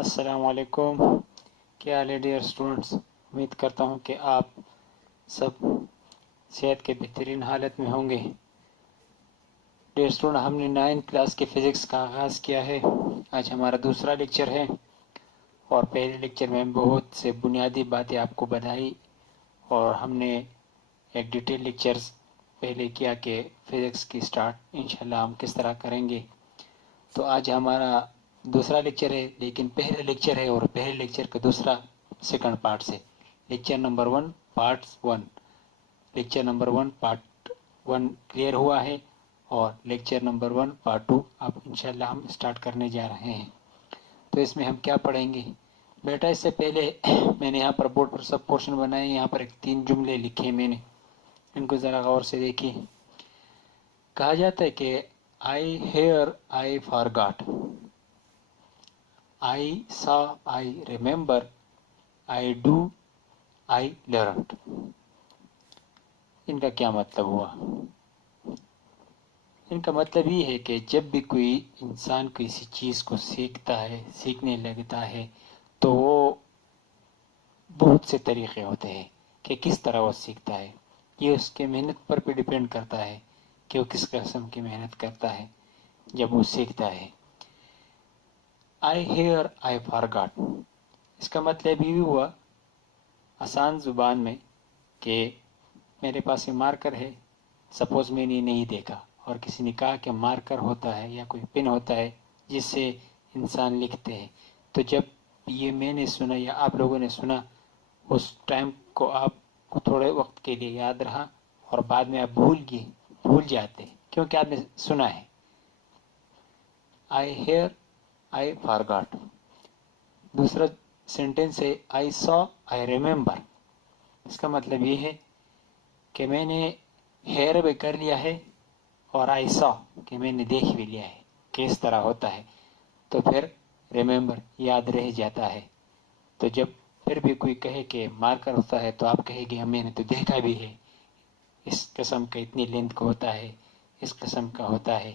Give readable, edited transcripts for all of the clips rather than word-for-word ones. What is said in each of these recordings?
السلام علیکم. کیا حال ہے ڈیئر اسٹوڈنٹس؟ امید کرتا ہوں کہ آپ سب صحت کے بہترین حالت میں ہوں گے. ڈیئر اسٹوڈنٹ، ہم نے 9 کلاس کے فزکس کا آغاز کیا ہے. آج ہمارا دوسرا لیکچر ہے اور پہلے لیکچر میں بہت سے بنیادی باتیں آپ کو بتائی اور ہم نے ایک ڈیٹیل لیکچرز پہلے کیا کہ فزکس کی سٹارٹ انشاءاللہ ہم کس طرح کریں گے. تو آج ہمارا دوسرا لیکچر ہے، لیکن پہلا لیکچر ہے اور پہلے لیکچر کا دوسرا سیکنڈ پارٹ سے. Lecture number 1 part 1، lecture number 1 part 1 clear ہوا ہے اور لیکچر نمبر 1 پارٹ 2 اب انشاءاللہ ہم سٹارٹ کرنے جا رہے ہیں. تو اس میں ہم کیا پڑھیں گے بیٹا؟ اس سے پہلے میں نے یہاں پر بورڈ پر سب پورشن بنائے. یہاں پر 3 جملے لکھے میں نے، ان کو ذرا غور سے دیکھیے. کہا جاتا ہے کہ I hear, I forgot. I saw, I remember. I do, I learned. ان کا کیا مطلب ہوا؟ ان کا مطلب یہ ہے کہ جب بھی کوئی انسان کسی چیز کو سیکھتا ہے، سیکھنے لگتا ہے، تو وہ بہت سے طریقے ہوتے ہیں کہ کس طرح وہ سیکھتا ہے. یہ اس کے محنت پر بھی ڈیپینڈ کرتا ہے کہ وہ کس قسم کی محنت کرتا ہے جب وہ سیکھتا ہے. I hear, I forgot. اس کا مطلب یہ ہوا آسان زبان میں کہ میرے پاس یہ مارکر ہے، سپوز میں نے نہیں دیکھا اور کسی نے کہا کہ مارکر ہوتا ہے یا کوئی پن ہوتا ہے جس سے انسان لکھتے ہیں. تو جب یہ میں نے سنا یا آپ لوگوں نے سنا، اس ٹائم کو آپ کو تھوڑے وقت کے لیے یاد رہا اور بعد میں آپ بھول جاتے کیونکہ آپ نے سنا ہے. I hear, I forgot. دوسرا سینٹنس ہے I saw, I remember. اس کا مطلب یہ ہے کہ میں نے ہیئر بھی کر لیا ہے اور I saw کہ میں نے دیکھ بھی لیا ہے کہ اس طرح ہوتا ہے. تو پھر ریممبر یاد رہ جاتا ہے. تو جب پھر بھی کوئی کہے کہ مارکر ہوتا ہے تو آپ کہے گے میں نے تو دیکھا بھی ہے، اس قسم کا اتنی لینتھ کا ہوتا ہے، اس قسم کا ہوتا ہے،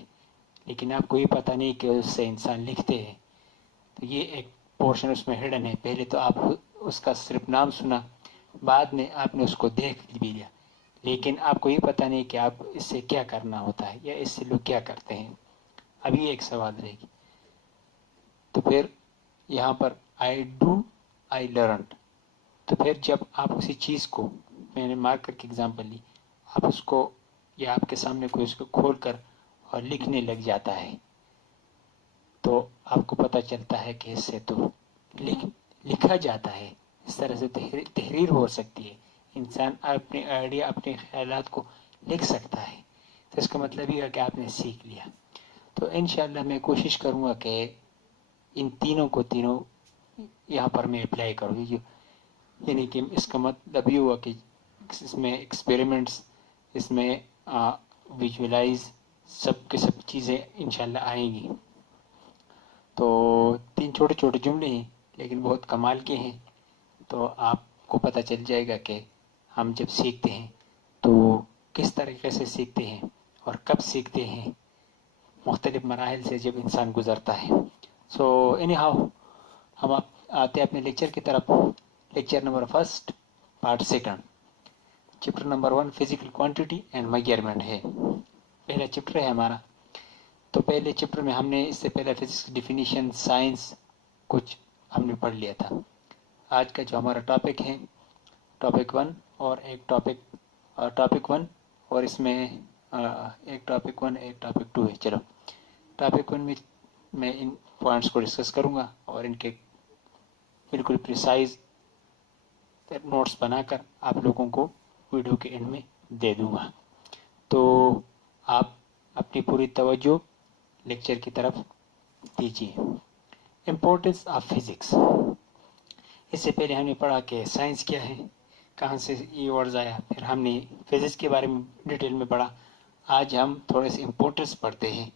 لیکن آپ کو یہ پتہ نہیں کہ اس سے انسان لکھتے ہیں. تو یہ ایک پورشن اس میں ہڈن ہے. پہلے تو آپ اس کا صرف نام سنا، بعد میں آپ نے اس کو دیکھ بھی لیا، لیکن آپ کو یہ پتہ نہیں کہ آپ اس سے کیا کرنا ہوتا ہے یا اس سے لوگ کیا کرتے ہیں. اب یہ ایک سوال رہے گی. تو پھر یہاں پر I do, I learned. تو پھر جب آپ کسی چیز کو، میں نے مارکر کی ایگزامپل لی، آپ اس کو یا آپ کے سامنے کوئی اس کو کھول کر اور لکھنے لگ جاتا ہے تو آپ کو پتہ چلتا ہے کہ اس سے تو لکھا جاتا ہے. اس طرح سے تحریر ہو سکتی ہے. انسان اپنے آئیڈیا، اپنے خیالات کو لکھ سکتا ہے. تو اس کا مطلب یہ ہے کہ آپ نے سیکھ لیا. تو انشاءاللہ میں کوشش کروں گا کہ ان تینوں یہاں پر میں اپلائی کروں گی. یعنی کہ اس کا مطلب یہ ہوا کہ اس میں ایکسپیریمنٹس، اس میں ویژولائز، سب کے سب چیزیں انشاءاللہ آئیں گی. تو 3 چھوٹے چھوٹے جملے ہیں لیکن بہت کمال کے ہیں. تو آپ کو پتہ چل جائے گا کہ ہم جب سیکھتے ہیں تو کس طریقے سے سیکھتے ہیں اور کب سیکھتے ہیں، مختلف مراحل سے جب انسان گزرتا ہے. سو اینی ہاؤ ہم آتے ہیں اپنے لیکچر کی طرف. Lecture number 1 part 2، chapter number 1 physical quantity and measurement ہے. پہلا چیپٹر ہے ہمارا. تو پہلے چیپٹر میں ہم نے اس سے پہلے فزکس ڈیفینیشن، سائنس کچھ ہم نے پڑھ لیا تھا. آج کا جو ہمارا ٹاپک ہے ٹاپک 1 اور ایک ٹاپک 1 اور اس میں ایک ٹاپک 1 ایک ٹاپک 2 ہے. چلو ٹاپک 1 میں ان پوائنٹس کو ڈسکس کروں گا اور ان کے بالکل پریسائز نوٹس بنا کر آپ لوگوں کو ویڈیو کے اینڈ میں دے دوں گا. تو آپ اپنی پوری توجہ لیکچر کی طرف دیجیے. Importance of physics. اس سے پہلے ہم نے پڑھا کہ سائنس کیا ہے، کہاں سے یہ ورڈز آیا، پھر ہم نے فزکس کے بارے میں ڈیٹیل میں پڑھا. آج ہم تھوڑے سے امپورٹنس پڑھتے ہیں.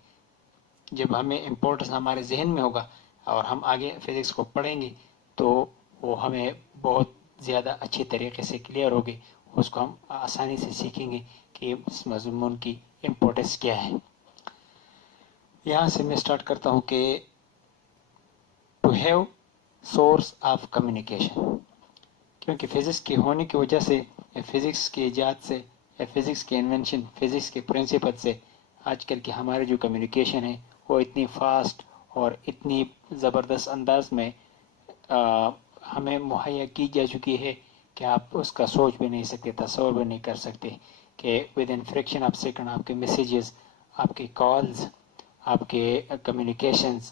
جب ہمیں امپورٹنس ہمارے ذہن میں ہوگا اور ہم آگے فزکس کو پڑھیں گے تو وہ ہمیں بہت زیادہ اچھی طریقے سے کلیئر ہوگی. اس کو ہم آسانی سے سیکھیں گے کہ اس مضمون کی امپورٹنس کیا ہے. یہاں سے میں سٹارٹ کرتا ہوں کہ to have source of communication, کیونکہ فزکس کے ہونے کی وجہ سے یا فزکس کے ایجاد سے یا فزکس کے انوینشن، فزکس کے پرنسپل سے آج کل کی ہماری جو کمیونیکیشن ہے وہ اتنی فاسٹ اور اتنی زبردست انداز میں ہمیں مہیا کی جا چکی ہے کہ آپ اس کا سوچ بھی نہیں سکتے، تصور بھی نہیں کر سکتے کہ with in fraction of second آپ کے میسیجز، آپ کے کالز، آپ کے کمیونیکیشنز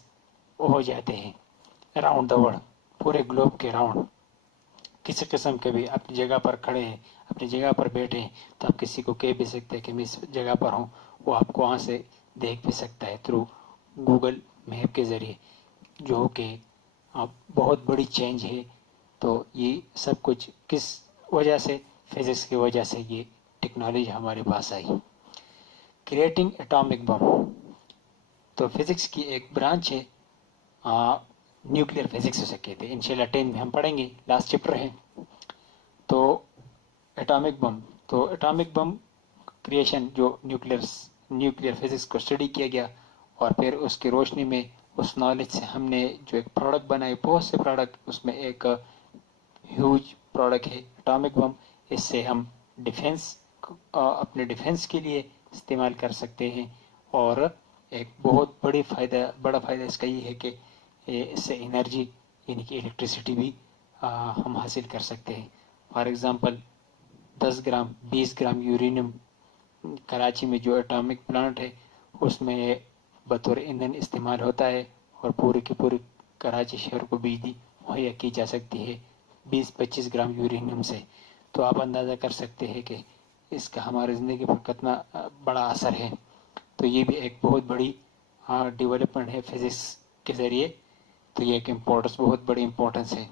ہو جاتے ہیں اراؤنڈ دا ورلڈ، پورے گلوب کے راؤنڈ. کسی قسم کے بھی اپنی جگہ پر کھڑے ہیں، اپنی جگہ پر بیٹھے ہیں تو آپ کسی کو کہہ بھی سکتے ہیں کہ میں اس جگہ پر ہوں، وہ آپ کو وہاں سے دیکھ بھی سکتا ہے تھرو گوگل میپ کے ذریعے، جو کہ بہت بڑی چینج ہے. تو یہ سب کچھ کس وجہ سے؟ فزکس کی وجہ سے یہ ٹیکنالوجی ہمارے پاس آئی. کریٹنگ اٹامک بم، تو فزکس کی ایک برانچ ہے نیوکلیئر فزکس اسے کہتے ہیں. انشاءاللہ 10 میں ہم پڑھیں گے، لاسٹ چیپٹر ہے. تو اٹامک بم، تو اٹامک بم کریشن جو نیوکلیئر فزکس کو اسٹڈی کیا گیا، اور پھر اس کی روشنی میں اس نالج سے ہم نے جو ایک پروڈکٹ بنائے، بہت سے پروڈکٹ، اس میں ایک ہیوج پروڈکٹ ہے اٹامک بم. اس سے ہم ڈیفینس، اپنے ڈیفینس کے لیے استعمال کر سکتے ہیں. اور ایک بہت بڑا فائدہ اس کا یہ ہے کہ اس سے انرجی یعنی کہ الیکٹریسٹی بھی ہم حاصل کر سکتے ہیں. For example 10 gram 20 gram uranium Karachi میں جو اٹامک پلانٹ ہے اس میں بطور ایندھن استعمال ہوتا ہے، اور پورے کی پوری کراچی شہر کو بجلی مہیا کی جا سکتی ہے 20-25 گرام یورینیم سے. تو آپ اندازہ کر سکتے ہیں کہ اس کا ہماری زندگی پر کتنا بڑا اثر ہے. تو یہ بھی ایک بہت بڑی ڈیولپمنٹ ہے فزکس کے ذریعے. تو یہ ایک بہت بڑی امپورٹنس ہے.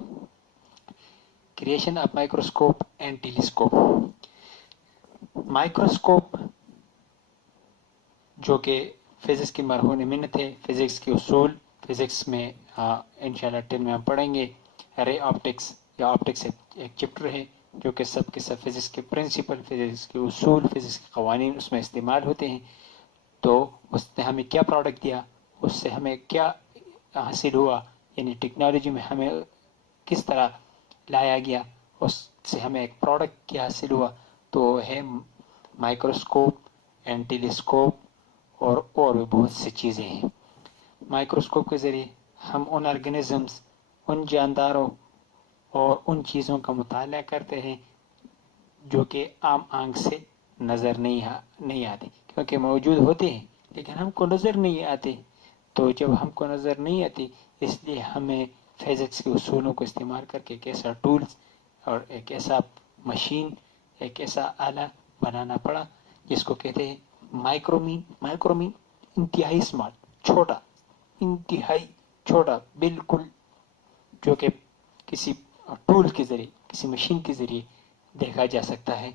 Creation of microscope and telescope, microscope جو کہ فزکس کی مرہون منت ہے، فزکس کے اصول، فزکس میں انشاءاللہ 10 میں ہم پڑھیں گے. رے آپٹکس یا آپٹکس ایک چیپٹر ہے جو کہ سب کے سب فزکس کے پرنسپل، فزکس کے اصول، فزکس کے قوانین اس میں استعمال ہوتے ہیں. تو اس نے ہمیں کیا پروڈکٹ دیا، اس سے ہمیں کیا حاصل ہوا، یعنی ٹیکنالوجی میں ہمیں کس طرح لایا گیا، اس سے ہمیں ایک پروڈکٹ کیا حاصل ہوا. تو ہے مائکروسکوپ اینڈ ٹیلیسکوپ، اور بھی بہت سی چیزیں ہیں. مائکروسکوپ کے ذریعے ہم ان آرگنزمز، ان جانداروں اور ان چیزوں کا مطالعہ کرتے ہیں جو کہ عام آنکھ سے نظر نہیں آتے، کیونکہ موجود ہوتے ہیں لیکن ہم کو نظر نہیں آتے. تو جب ہم کو نظر نہیں آتی، اس لیے ہمیں فزکس کے اصولوں کو استعمال کر کے ایک ایسا ٹولز اور ایک ایسا مشین، ایک ایسا آلہ بنانا پڑا جس کو کہتے ہیں مائکرومین. انتہائی اسمارٹ، چھوٹا، انتہائی چھوٹا بالکل، جو کہ کسی ٹول کے ذریعے، کسی مشین کے ذریعے دیکھا جا سکتا ہے.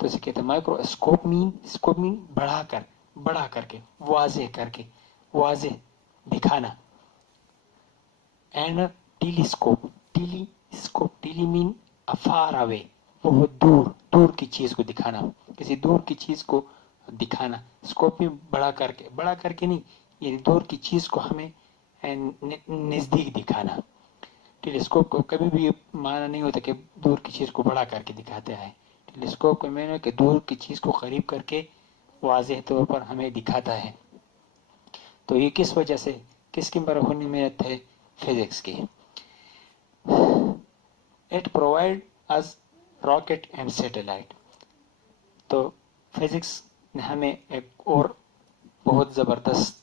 تو اسے کہتے ہیں مائکرو اسکوپ مین بڑھا کر کے، واضح دکھانا. اینڈ ٹیلی مین افار اوے، بہت دور کی چیز کو دکھانا، کسی دور کی چیز کو دکھانا. اسکوپ میں بڑھا کر کے نہیں، یعنی دور کی چیز کو ہمیں نزدیک دکھانا. ٹیلیسکوپ کو کبھی بھی مانا نہیں ہوتا کہ دور کی چیز کو بڑا کر کے دکھاتے ہیں. ٹیلیسکوپ کو میں نے کہ دور کی چیز کو قریب کر کے واضح طور پر ہمیں دکھاتا ہے. تو یہ کس وجہ سے، کس کی مرہون منت ہے؟ فزکس کی. It provide is rocket and satellite. تو فزکس نے ہمیں ایک اور بہت زبردست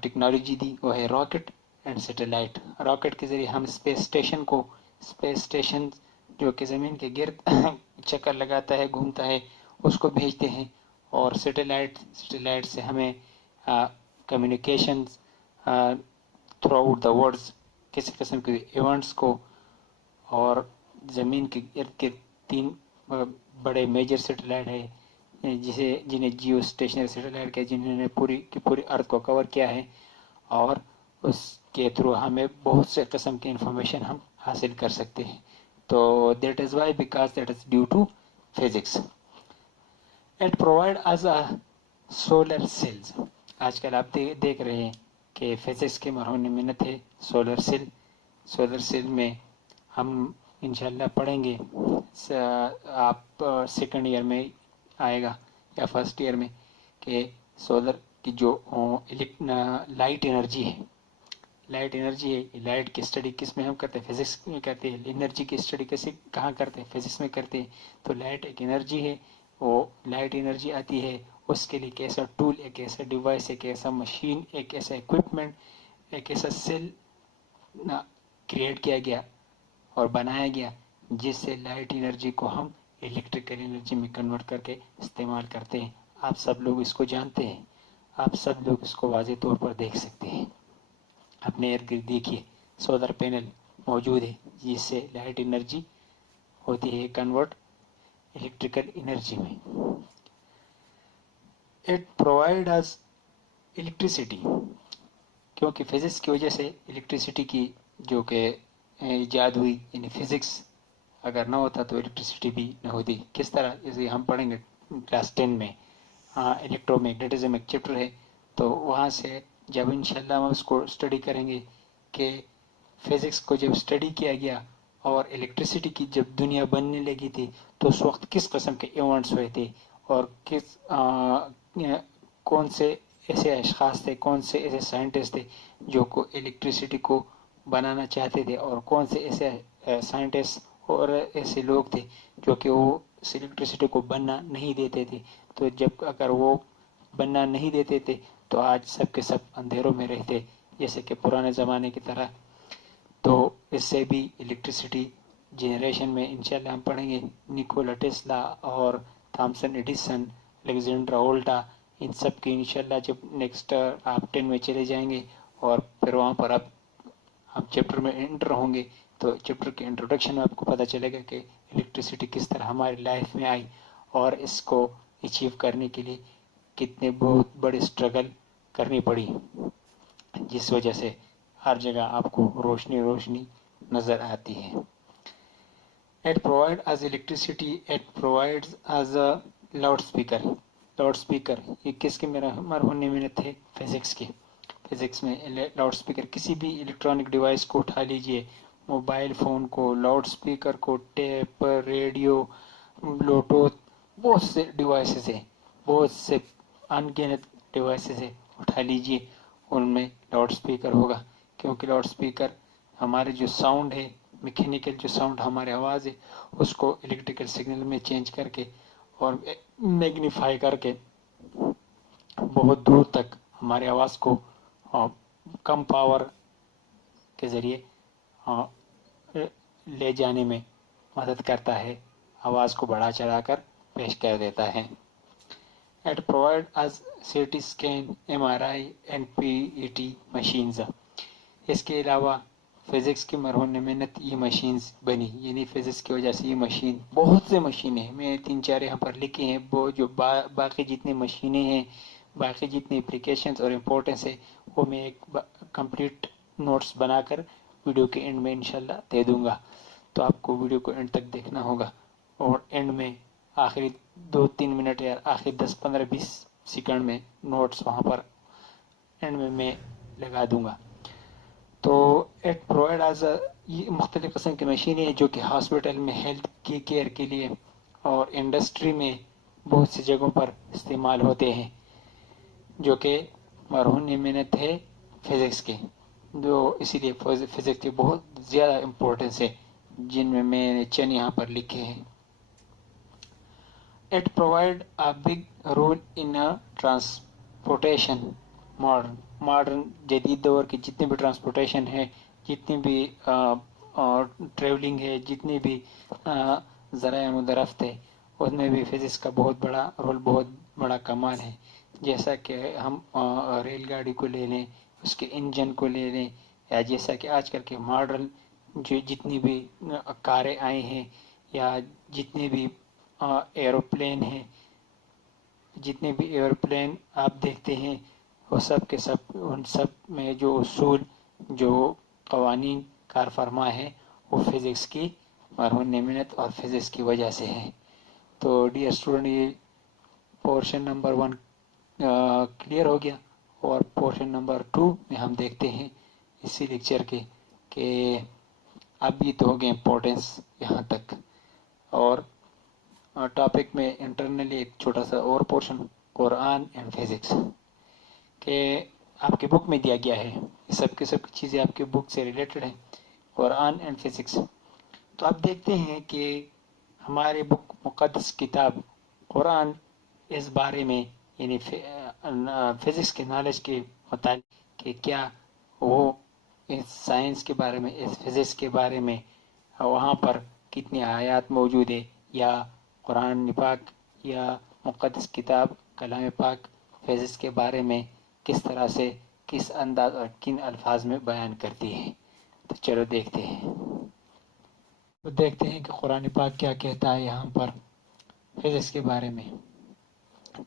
ٹیکنالوجی دی، وہ ہے راکٹ اینڈ سیٹلائٹ. راکٹ کے ذریعے ہم اسپیس اسٹیشن جو کہ زمین کے گرد چکر لگاتا ہے، گھومتا ہے، اس کو بھیجتے ہیں. اور سیٹلائٹ سے ہمیں communications through out the world, کسی قسم کے ایونٹس کو. اور زمین کے ارد گرد 3 بڑے میجر سیٹلائٹ ہیں جنہیں جیو اسٹیشنری سیٹلائٹ کے، جنہوں نے پوری ارتھ کو کور کیا ہے. اور اس کے تھرو ہمیں بہت سے قسم کی انفارمیشن ہم حاصل کر سکتے ہیں. تو that is why because that is due to physics. It provide as a solar cells. آج کل آپ دیکھ رہے ہیں کہ فزکس کے مرہون منت ہے سولر سیل. سولر سیل میں ہم انشاءاللہ پڑھیں گے. آپ سیکنڈ ایئر میں آئے گا یا فرسٹ ایئر میں کہ سولر کی جو لائٹ انرجی ہے، لائٹ انرجی ہے، لائٹ کی اسٹڈی کس میں ہم کرتے ہیں؟ فزکس میں کرتے ہیں. انرجی کی اسٹڈی کیسے کہاں کرتے ہیں؟ فزکس میں کرتے ہیں. تو لائٹ ایک انرجی ہے، وہ لائٹ انرجی آتی ہے، اس کے لیے ایک ایسا ٹول، ایک ایسا ڈیوائس، ایک ایسا مشین، ایک ایسا اکوپمنٹ، ایک ایسا سیل کریٹ کیا گیا اور بنایا گیا جس سے لائٹ انرجی کو ہم الیکٹریکل انرجی میں کنورٹ کر کے استعمال کرتے ہیں. آپ سب لوگ اس کو جانتے ہیں، آپ سب لوگ اس کو واضح طور پر دیکھ سکتے ہیں. اپنے ارد گرد دیکھیے سولر پینل موجود ہے جس سے لائٹ انرجی ہوتی ہے کنورٹ الیکٹریکل انرجی میں. اٹ پرووائڈ اس الیکٹریسٹی، کیونکہ فزکس کی وجہ سے الیکٹریسٹی کی جو کہ ایجاد ہوئی، یعنی فزکس اگر نہ ہوتا تو الیکٹریسٹی بھی نہ ہوتی. کس طرح؟ جیسے ہم پڑھیں گے کلاس 10 میں الیکٹرو میگنیٹزم ایک چیپٹر ہے، تو وہاں سے جب انشاءاللہ ہم اس کو اسٹڈی کریں گے کہ فزکس کو جب اسٹڈی کیا گیا اور الیکٹریسٹی کی جب دنیا بننے لگی تھی تو اس وقت کس قسم کے ایونٹس ہوئے تھے اور کون سے ایسے اشخاص تھے، کون سے ایسے سائنٹسٹ تھے جو کو الیکٹریسٹی کو بنانا چاہتے تھے، اور کون سے ایسے سائنٹسٹ اور ایسے لوگ تھے جو کہ وہ اس الیکٹریسٹی کو بننا نہیں دیتے تھے. تو جب اگر وہ بننا نہیں دیتے تھے تو آج سب کے سب اندھیروں میں رہتے جیسے کہ پرانے زمانے کی طرح. تو اس سے بھی الیکٹریسٹی جنریشن میں انشاءاللہ ہم پڑھیں گے نیکولا ٹیسلا اور تھامسن ایڈیسن، الیگزینڈر وولٹا، ان سب کی انشاءاللہ جب نیکسٹ آپ 10 میں چلے جائیں گے اور پھر وہاں پر ہم چیپٹر میں انٹر ہوں گے تو چیپٹر کے انٹروڈکشن میں آپ کو پتہ چلے گا کہ الیکٹریسٹی کس طرح ہماری لائف میں آئی اور اس کو اچیو کرنے کے لیے کتنے بہت بڑے اسٹرگل کرنی پڑی، جس وجہ سے ہر جگہ آپ کو روشنی روشنی نظر آتی ہے. It provides as electricity, it provides as a loudspeaker. Loud speaker یہ کس کے مرہون منت ہے؟ فزکس کے. فزکس میں لاؤڈ اسپیکر کسی بھی الیکٹرانک ڈیوائس کو اٹھا لیجئے، موبائل فون کو، لاؤڈ اسپیکر کو، ٹیپ، ریڈیو، بلوٹوتھ، بہت سے ڈیوائسز ہیں، بہت سے ان گنت ڈیوائسز ہیں، اٹھا لیجئے ان میں لاؤڈ اسپیکر ہوگا. کیونکہ لاؤڈ اسپیکر ہمارے جو ساؤنڈ ہے، میکینیکل جو ساؤنڈ ہماری آواز ہے، اس کو الیکٹریکل سگنل میں چینج کر کے اور میگنیفائی کر کے بہت دور تک ہماری آواز کو کم پاور کے ذریعے لے جانے میں مدد کرتا ہے، آواز کو بڑھا چڑھا کر پیش کر دیتا ہے. It provides us CT scan, MRI and PET machines. اس کے علاوہ فزکس کی مرہون منت یہ مشینز بنی، یعنی فزکس کی وجہ سے یہ مشین، بہت سے مشینیں ہیں، میں 3-4 یہاں پر لکھے ہیں، وہ جو باقی جتنی مشینیں ہیں، باقی جتنی اپلیکیشنز اور امپورٹنس ہے وہ میں ایک کمپلیٹ نوٹس بنا کر ویڈیو کے اینڈ میں انشاءاللہ دے دوں گا. تو آپ کو ویڈیو کو اینڈ تک دیکھنا ہوگا اور اینڈ میں آخری 2-3 منٹ یا آخری 10-15-20 سیکنڈ میں نوٹس وہاں پر اینڈ میں لگا دوں گا. تو ایٹ پرووائڈ ایز یہ مختلف قسم کی مشینیں جو کہ ہاسپٹل میں ہیلتھ کی کیئر کے لیے اور انڈسٹری میں بہت سی جگہوں پر استعمال ہوتے ہیں، جو کہ مرہون منت ہے فزکس کے، جو اسی لیے فزکس کی بہت زیادہ امپورٹنس ہے، جن میں نے چند یہاں پر لکھے ہیں. It provides a big role in transportation. Modern جدید دور کی جتنی بھی ٹرانسپورٹیشن ہے، جتنی بھی ٹریولنگ ہے، جتنی بھی ذرائع مدرفت ہے، اس میں بھی فزکس کا بہت بڑا رول، بہت بڑا کمال ہے. جیسا کہ ہم ریل گاڑی کو لے لیں، اس کے انجن کو لے لیں، یا جیسا کہ آج کل کے ماڈرن جو جتنی بھی کاریں آئی ہیں یا جتنے بھی ایروپلین ہیں، جتنے بھی ایروپلین آپ دیکھتے ہیں وہ سب کے سب، ان سب میں جو اصول، جو قوانین کار فرما ہے وہ فزکس کی مرہون منت اور فزکس کی وجہ سے ہے. تو ڈیئر اسٹوڈنٹ، یہ پورشن نمبر 1 کلیئر ہو گیا اور پورشن نمبر 2 میں ہم دیکھتے ہیں اسی لیکچر کے کہ اب یہ تو ہو گئے امپورٹینس یہاں تک، اور ٹاپک میں انٹرنلی ایک چھوٹا سا اور پورشن قرآن اینڈ فزکس کہ آپ کے بک میں دیا گیا ہے، یہ سب کی چیزیں آپ کے بک سے ریلیٹڈ ہیں، قرآن اینڈ فزکس۔ تو آپ دیکھتے ہیں کہ ہمارے بک مقدس کتاب قرآن اس بارے میں یعنی فزکس کے نالج کے متعلق کہ کیا وہ اس سائنس کے بارے میں، اس فزکس کے بارے میں وہاں پر کتنی آیات موجود ہے، یا قرآن پاک یا مقدس کتاب کلام پاک فزکس کے بارے میں کس طرح سے، کس انداز اور کن الفاظ میں بیان کرتی ہے۔ تو چلو دیکھتے ہیں، تو دیکھتے ہیں کہ قرآن پاک کیا کہتا ہے یہاں پر فزکس کے بارے میں۔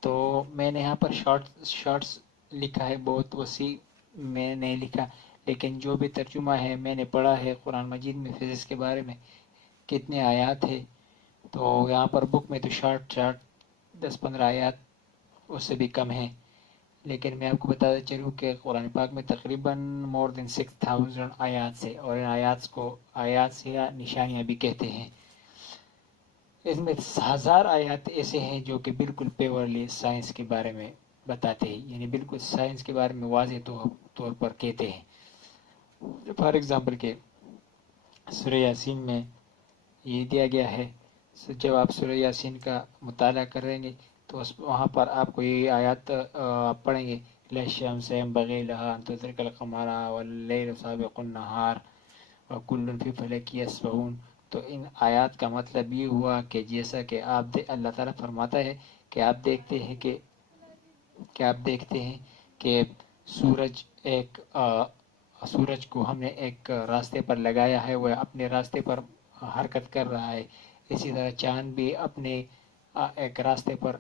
تو میں نے یہاں پر شارٹس لکھا ہے، بہت وسیع میں نے لکھا، لیکن جو بھی ترجمہ ہے میں نے پڑھا ہے قرآن مجید میں فزکس کے بارے میں کتنے آیات ہے، تو یہاں پر بک میں تو شارٹ 10-15 آیات اس سے بھی کم ہیں، لیکن میں آپ کو بتاتا چلوں کہ قرآن پاک میں تقریباً more than 6000 آیات سے، اور ان آیات کو آیات سے یا نشانیاں بھی کہتے ہیں۔ اس میں 1000 آیات ایسے ہیں جو کہ بالکل پیورلی سائنس کے بارے میں بتاتے ہیں، یعنی بالکل سائنس کے بارے میں واضح طور پر کہتے ہیں۔ فار ایگزامپل کہ سورہ یاسین میں یہ دیا گیا ہے، جب آپ سورہ یاسین کا مطالعہ کریں گے تو وہاں پر آپ کو یہ آیات پڑھیں گے، لَلشَّمْسِ يَنبَغِي لَهَا أَن تُدْرِكَ الْقَمَرَ وَاللَّيْلُ سَابِقُ النَّهَارِ وَكُلٌّ فِي فَلَكٍ يَسْبَحُونَ۔ تو ان آیات کا مطلب یہ ہوا کہ جیسا کہ اللہ تعالیٰ فرماتا ہے کہ آپ دیکھتے ہیں کہ سورج کو ہم نے ایک راستے پر لگایا ہے، وہ اپنے راستے پر حرکت کر رہا ہے، اسی طرح چاند بھی اپنے ایک راستے پر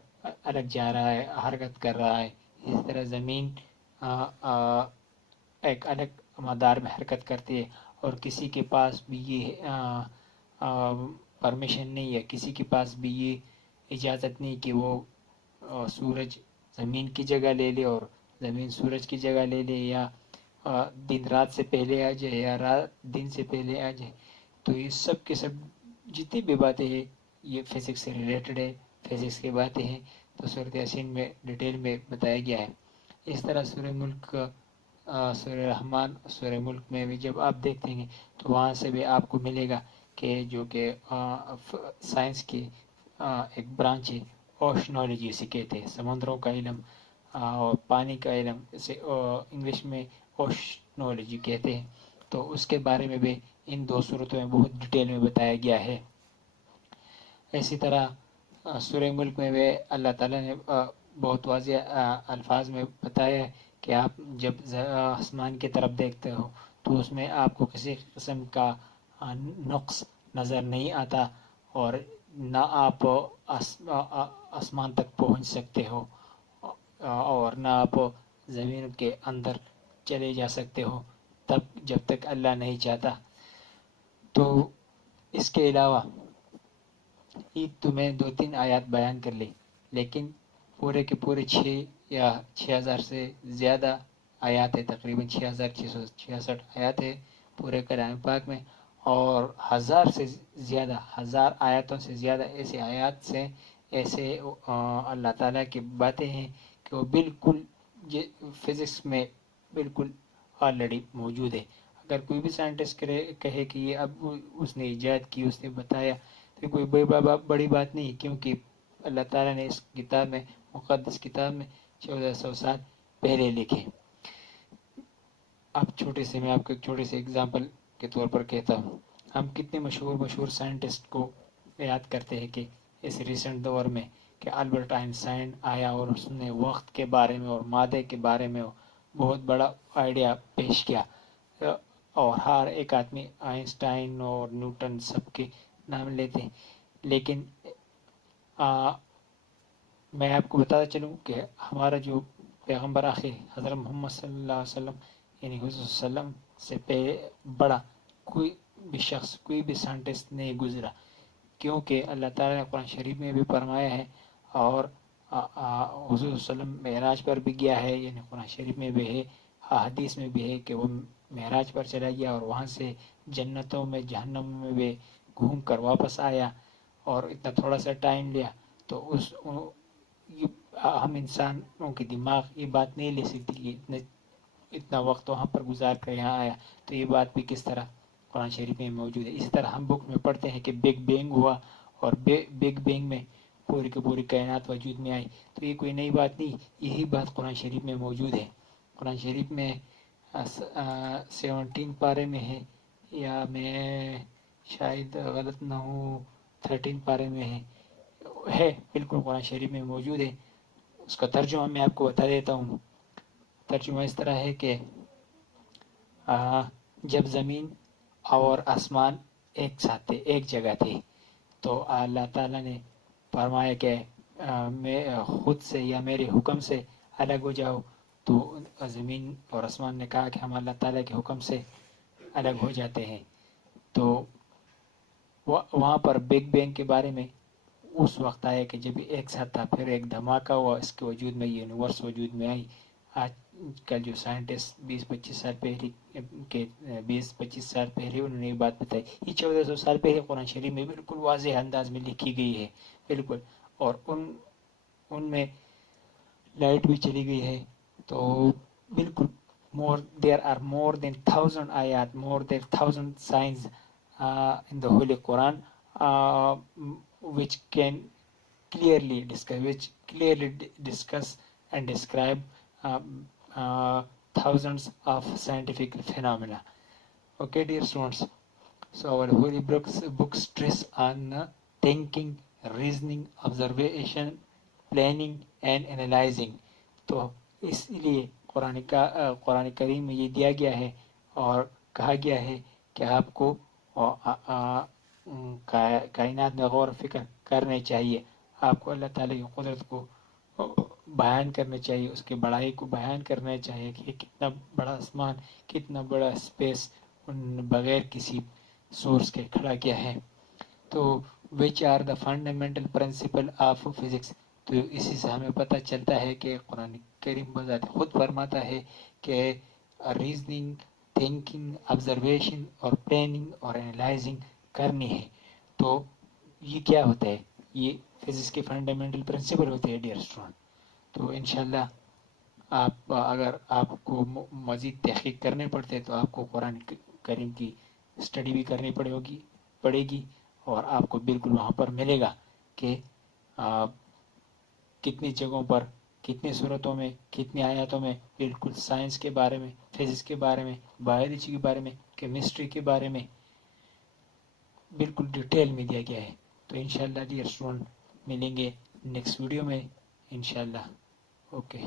الگ جا رہا ہے، حرکت کر رہا ہے، اسی طرح زمین ایک الگ مدار میں حرکت کرتی ہے، اور کسی کے پاس بھی یہ پرمیشن نہیں ہے، کسی کے پاس بھی یہ اجازت نہیں کہ وہ سورج زمین کی جگہ لے لے اور زمین سورج کی جگہ لے لے، یا دن رات سے پہلے آ جائے یا رات دن سے پہلے آ جائے۔ تو یہ سب کے سب جتنی بھی باتیں ہیں یہ فزکس سے ریلیٹڈ ہے، فزکس کی باتیں ہیں، تو سورۃ یاسین میں ڈیٹیل میں بتایا گیا ہے۔ اس طرح سورہ ملک، سورہ رحمان، سورہ ملک میں بھی جب آپ دیکھیں گے تو وہاں سے بھی آپ کو ملے گا کہ جو کہ سائنس کی ایک برانچ ہے، اوشنولوجی سے کہتے ہیں، سمندروں کا علم اور پانی کا علم، اسے انگلش میں اوشنولوجی کہتے ہیں۔ تو اس کے بارے میں بھی ان 2 صورتوں میں بہت ڈیٹیل میں بتایا گیا ہے۔ اسی طرح سورہ ملک میں بھی اللہ تعالیٰ نے بہت واضح الفاظ میں بتایا ہے کہ آپ جب آسمان کی طرف دیکھتے ہو تو اس میں آپ کو کسی قسم کا نقص نظر نہیں آتا، اور نہ آپ آسمان تک پہنچ سکتے ہو، اور نہ آپ زمین کے اندر چلے جا سکتے ہو تب جب تک اللہ نہیں چاہتا۔ تو اس کے علاوہ عید تو میں 2-3 آیات بیان کر لی، لیکن پورے کے پورے 6,000 سے زیادہ آیات ہے، تقریباً 6,666 آیات ہے پورے کلام پاک میں، اور 1000 آیاتوں سے زیادہ ایسے آیات سے ایسے اللہ تعالیٰ کی باتیں ہیں کہ وہ بالکل فزکس میں بالکل آلریڈی موجود ہے۔ اگر کوئی بھی سائنٹسٹ کہے کہ یہ اب اس نے ایجاد کی، اس نے بتایا، تو کوئی بڑی بات نہیں، کیونکہ اللہ تعالیٰ نے اس کتاب میں، مقدس کتاب میں 1400 سال پہلے لکھے۔ اب میں آپ کو ایک چھوٹے سے اگزامپل کے طور پر کہتا ہوں، ہم کتنے مشہور سائنٹسٹ کو یاد کرتے ہیں کہ اس ریسنٹ دور میں کہ البرٹ آئنسٹائن آیا اور اس نے وقت کے بارے میں اور مادے کے بارے میں بہت بڑا آئیڈیا پیش کیا، اور ہر ایک آدمی آئنسٹائن اور نیوٹن سب کے نام لیتے ہیں، لیکن میں آپ کو بتاتا چلوں کہ ہمارا جو پیغمبر آخر حضرت محمد صلی اللہ علیہ وسلم یعنی حضور صلی اللہ علیہ وسلم سے بڑا کوئی بھی شخص، کوئی بھی سائنٹسٹ نہیں گزرا، کیونکہ اللہ تعالیٰ نے قرآن شریف میں بھی فرمایا ہے، اور حضور صلی اللہ علیہ وسلم معراج پر بھی گیا ہے، یعنی قرآن شریف میں بھی ہے، حدیث میں بھی ہے کہ وہ معراج پر چلا گیا اور وہاں سے جنتوں میں جہنم میں بھی گھوم کر واپس آیا، اور اتنا تھوڑا سا ٹائم لیا. تو ہم انسانوں کے دماغ یہ بات نہیں لے سکتی کہ اتنا وقت وہاں پر گزار کر یہاں آیا. تو یہ بات بھی کس طرح قرآن شریف میں موجود ہے. اسی طرح ہم بک میں پڑھتے ہیں کہ بگ بینگ ہوا، اور بگ بینگ میں پوری کی پوری کائنات وجود میں آئی. تو یہ کوئی نئی بات نہیں، یہی بات قرآن شریف میں موجود ہے. قرآن شریف میں 17 پارے میں ہے، یا میں شاید غلط نہ ہوں 13 پارے میں ہے بالکل قرآن شریف میں موجود ہے. اس کا ترجمہ میں آپ کو بتا دیتا ہوں. ترجمہ اس طرح ہے کہ جب زمین اور آسمان ایک ساتھ تھے، ایک جگہ تھے، تو اللہ تعالیٰ نے فرمایا کہ میں خود سے یا میرے حکم سے الگ ہو جاؤ. تو زمین اور آسمان نے کہا کہ ہم اللہ تعالیٰ کے حکم سے الگ ہو جاتے ہیں. تو وہاں پر بگ بینگ کے بارے میں اس وقت آیا کہ جب ایک ساتھ تھا، پھر ایک دھماکہ ہوا، اس کے وجود میں یونیورس وجود میں آئی. آج کل جو سائنٹسٹ 20-25 سال پہلے انہوں نے یہ بات بتائی. یہ 1400 سال پہلے قرآن شریف میں بالکل واضح انداز میں لکھی گئی ہے بالکل. اور ان میں لائٹ بھی چلی گئی ہے. تو بالکل there are more than 1000 ayat, more than 1000 signs in the Holy Quran, which clearly discuss and describe thousands of scientific phenomena. Okay, dear students. So our holy books stress on thinking, reasoning, observation, planning and analyzing. تو اس لیے قرآن کریم میں یہ دیا گیا ہے اور کہا گیا ہے کہ آپ کو کائنات میں غور و فکر کرنے چاہیے. آپ کو اللہ تعالیٰ کی قدرت کو بیان کرنا چاہیے، اس کے بڑائی کو بیان کرنا چاہیے کہ کتنا بڑا آسمان، کتنا بڑا اسپیس بغیر کسی سورس کے کھڑا کیا ہے. تو which are the fundamental principle of physics. تو اسی سے ہمیں پتہ چلتا ہے کہ قرآن کریم بذات خود فرماتا ہے کہ ریزننگ، تھنکنگ، آبزرویشن اور پلاننگ اور انالائزنگ کرنی ہے. تو یہ کیا ہوتا ہے؟ یہ فزکس کے فنڈامنٹل پرنسپل ہوتے ہیں ڈیئر اسٹوڈنٹ. تو انشاءاللہ اگر آپ کو مزید تحقیق کرنے پڑتے تو آپ کو قرآن کریم کی اسٹڈی بھی کرنی پڑے گی، اور آپ کو بالکل وہاں پر ملے گا کہ کتنی جگہوں پر، کتنی صورتوں میں، کتنی آیاتوں میں بالکل سائنس کے بارے میں، فزکس کے بارے میں، بایولوجی کے بارے میں، کیمسٹری کے بارے میں بالکل ڈیٹیل میں دیا گیا ہے. تو انشاءاللہ ڈیئر اسٹوڈنٹ ملیں گے نیکسٹ ویڈیو میں انشاءاللہ. اوکے.